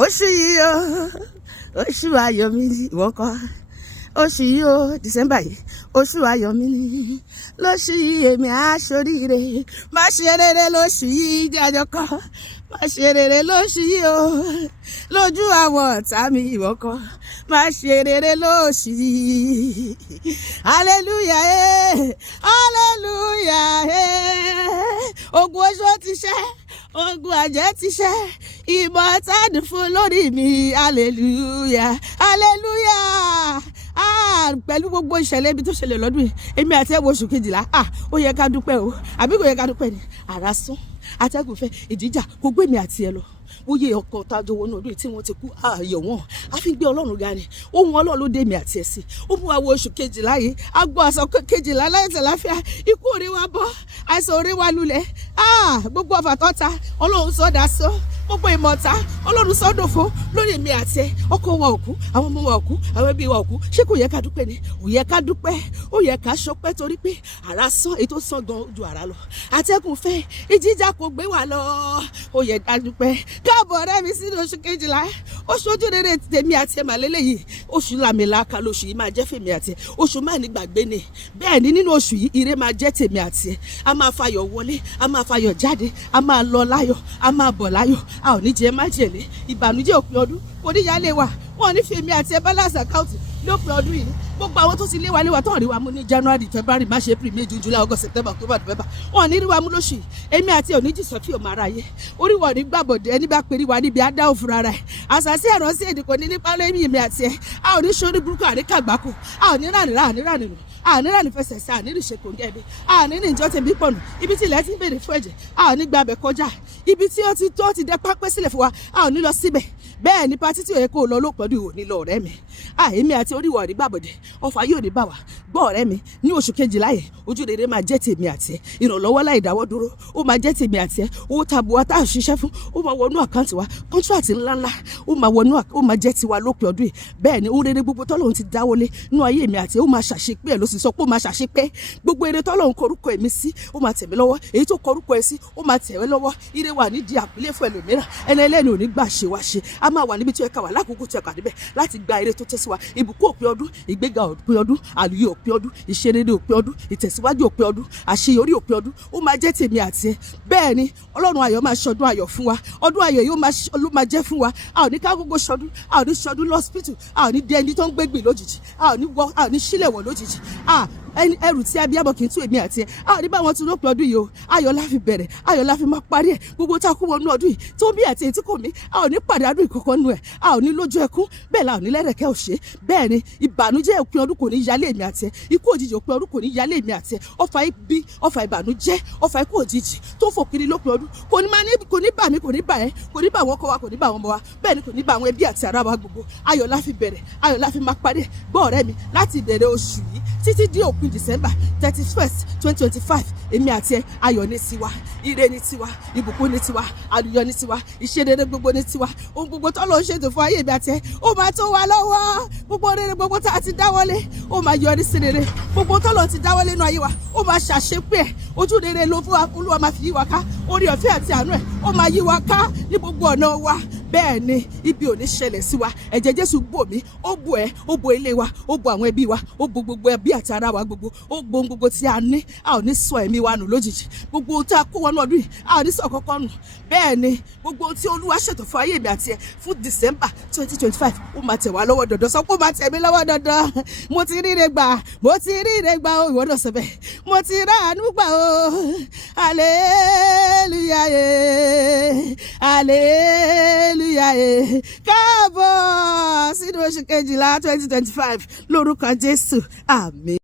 oṣù yìí o oṣù ayọ̀ mi ìwọ kọ́ oṣù yìí o December yìí oṣù ayọ̀ mi ni lóṣù yìí èmi á ṣoríire má ṣe rere lóṣù yìí jájọ kọ́ má ṣe rere lóṣù yìí o lójú àwọn ọ̀tá mi ìwọ kọ́ má ṣe rere lóṣù yìí hallelujah hallelujah ogun oṣù ti ṣẹ́ ogun àjẹ́ ti ṣẹ́ ìbọn tádù fún lórí mi hallelujah hallelujah pẹ̀lú gbogbo ìṣẹ̀lẹ̀ ibi tó ṣẹlẹ̀ lọ́dún yìí èmi àti ẹ̀wọ̀ oṣù kejìlá ó yẹ ká dúpẹ́ o àbí kò yẹ ká dúpẹ́ ni àrà sún atẹ́gùn fẹ́ ìdíjà kò gbé mi àti ẹ lọ wòye ọkọ̀ tájọ wọnú ọdún tí wọ́n ti kú ààyè wọn a fi gbé ọlọ́run ga ni ohun ọlọ́run ló dé mi àti ẹ̀ sí ó mú àwọn oṣù kejìlá yìí agbọ́ àṣọ kejìlá láìsẹ̀ láfíà ikú òre wa bọ́ àìsàn òre wa lulẹ̀ gbogbo ọ̀fà tọ́ta ọlọ́run sọ́dà sọ gbogbo ìmọ̀ta ọlọ́run sọ́dọ̀fọ́ lórí mi àti ẹ ọkọ wa òkú àwọn ọmọ wa òkú àwọn ẹbí wa òkú ṣé kò yẹ ká dúpẹ́ ni ò yẹ ká dúpẹ́ ó yẹ ká ṣọpẹ́ torí pé àrà sán èyí tó sán gan ju àrà lọ atẹ́gùn fẹ́ ìjìjà kò gbé wa lọ ó yẹ ká dúpẹ́ káàbọ̀ ọ̀rẹ́ mi sínú oṣù kejìlá oṣù ojú rere tèmi àti ẹ̀ màlélẹ́ yìí oṣù làmìlàkà lóṣù yìí máa jẹ́ fèmi àti ẹ̀ oṣù máa ní gbàgbé ni bẹ́ẹ̀ ni nínú oṣù yìí ire máa jẹ́ tèmi àti ẹ̀ a máa fayọ̀ wọlé a máa fayọ̀ jáde a máa lọ láyọ̀ a máa bọ̀ láyọ̀ a ò ní jẹ májèlé ìbànújẹ́ òpin ọdún kò ní yálé wa wọn ò ní fi èmi àti ẹ̀ balance account lópin ọdún yìí gbogbo àwọn tó ti lé wa tó ń rí wa mú ní January February March April May June July August September October November wọn ò ní rí wa mú lóṣù yìí èmi àti òní jìsọ fí òun ara yẹ orí wọn ní gbàbọdẹ ẹni bá pèrè wa níbi àdá òfurufú ara ẹ àṣàṣì ẹ̀rọ sí èdè kò ní nípa lẹ́yìn èmi àti ẹ a ò ní sórí burúkú àríkàgbákò a ò ní ránìránìránìránìránì ànírà ní fẹsẹ̀ sí àníri ṣe kò ń gẹ́bí àní ní ìjọ tẹ̀bí pọ̀nù ibi tí ilẹ̀ ti ń bèrè fún ẹ̀jẹ̀ a ò ní gbàbẹ̀ kọjá ibi tí ó ti tó ti dẹ pápẹ́ sílẹ̀ fún wa a ò ní lọ síbẹ̀ bẹ́ẹ̀ ni pátí tí ò yẹ kó lọ lópọ̀dù ò ní lọ ọ̀rẹ́ mi èmi àti oríwọ̀ rí gbàbọ̀dẹ̀ ọfà yóò ní bà wá gbọ́ ọ̀rẹ́ mi ní oṣù kejìlá yẹn ojú rere máa jẹ́ tèmi àti ẹ ìrànlọ́wọ́ láì dáwọ́ dúró ó máa jẹ́ tèmi àti ẹ owó tabuwa tá à ń ṣiṣẹ́ fún ó máa wọnú àkáǹtì wa kọ́ńtíráàtì ńláńlá ó máa jẹ́ tiwa lópin ọdún yìí bẹ́ẹ̀ ni ohun rere gbogbo tọ́lọ́run ti dáwọ́lé nú ayé mi àti ẹ ó máa ṣàṣepé ẹ̀ ló sì sọ pé ó máa ṣàṣepé gbogbo ire tọ́lọ́run korúkọ ẹ̀mí sí ó máa tẹ̀ mí lọ́wọ́ èyí tó korúkọ ẹ̀ sí ó máa tẹ̀ mí lọ́wọ́ ire wà nídìí àpilẹ̀ fún ẹlòmíràn ẹni ẹlẹ́ni ò ní gbà ṣe wá ṣe a máa wà níbi tí ó yẹ ká wà lákòókò tí ẹ kà níbẹ̀ láti gba ire tó tẹ́ sí wa ìbùkún òpin ọdún ìgbéga òpin ọdún àlùyé òpin ọdún ìṣerere òpin ọdún ìtẹ̀síwájú òpin ọdún àṣeyọrí òpin ọdún ó máa jẹ́ tèmi àti ẹ bẹ́ẹ̀ ni ọlọ́run ayọ̀ máa ṣọdún ayọ̀ fún wa ọdún ayọ̀ yóò máa jẹ́ fún wa a ò ní ká gbogbo ṣọdún a ò ní ṣọdún lọ́sípítù a ò ní dé ẹni tó ń gbégbìn lójijì a ò ní sílẹ̀ wọ̀ lójijì ẹrù tí abiyamọ kì í tún èmi àti ẹ a ò ní bá wọn tún lópin ọdún yìí o ayọ̀ la fi bẹ̀rẹ̀ ayọ̀ la fi máa parí ẹ̀ gbogbo tá a kú wọnú ọdún yìí tó bí àti ètí kò mí a ò ní pàdánù ìkọ̀kọ̀ nù ẹ̀ a ò ní lójú ẹkún bẹ́ẹ̀ la ò ní lẹ́rẹ̀kẹ́ òṣè bẹ́ẹ̀ ni ìbànújẹ́ òpin ọdún kò ní yálé èmi àti ẹ ikú òjijì òpin ọdún kò ní yálé èmi àti ẹ ọfà ibi ọfà ìbànújẹ́ ọfà ikú òjijì tó fò kiri lópin ọdún kò ní bà mí kò ní bà ẹ́ kò ní bà wọn kọ wa kò ní bà wọn mọ wa bẹ́ẹ̀ ni kò ní bà àwọn ẹbí àti ará wa gbogbo ayọ̀ la fi bẹ̀rẹ̀ ayọ̀ la fi máa parí ẹ̀ gbọ́ ọ̀rẹ́ mi láti ìbẹ̀rẹ̀ oṣù yìí títí di òpin December 31st 2025 èmi àti ẹ ayọ̀ ní tiwa ire ní tiwa ìbùkún ní tiwa àlùyọ ní tiwa ìṣerere gbogbo ní tiwa ohun gbogbo tọ́lọ́ ń ṣètò fún ayé mi àti ẹ ó máa tó wa lọ́wọ́ gbogbo rere gbogbo tá a ti dáwọ́lé ó máa yọrí sí rere gbogbo tọ́lọ́ ti dáwọ́lé nínú ayé wa ó máa ṣàṣepé ẹ̀ ojú rere ló fún wa Olúwa máa fi yí wa ká orí ọ̀fẹ́ àti àánú ẹ̀ ó máa yí wa ká ní gbogbo ọ̀nà wa bẹ́ẹ̀ ni ibi ò ní ṣẹlẹ̀ sí wa ẹ̀jẹ̀ Jésù bò mí ó bò ẹ́ ó bò ilé wa ó bò àwọn ẹbí wa ó bò gbogbo ẹbí àti ará wa gbogbo ó gbó gbogbo tí a ní a ò ní sọ ẹ̀mí wa nù lójijì gbogbo tá a kó wọnú ọdún yìí a ò ní sọ kọ́kọ́ nù bẹ́ẹ̀ ni gbogbo tí Olúwa ṣètò fún ayé mi àti ẹ fún December 2025 ó máa tẹ̀ wá lọ́wọ́ dandan sọ pé ó máa tẹ̀ mí lọ́wọ́ dandan mo ti ríre gbà ó ìwọ náà sọ bẹ́ẹ̀ mo ti ráàánú gbà ó hallelujah hallelujah káàbọ̀ sínú oṣù kejìlá 2025 lórúkọ Jésù àmín.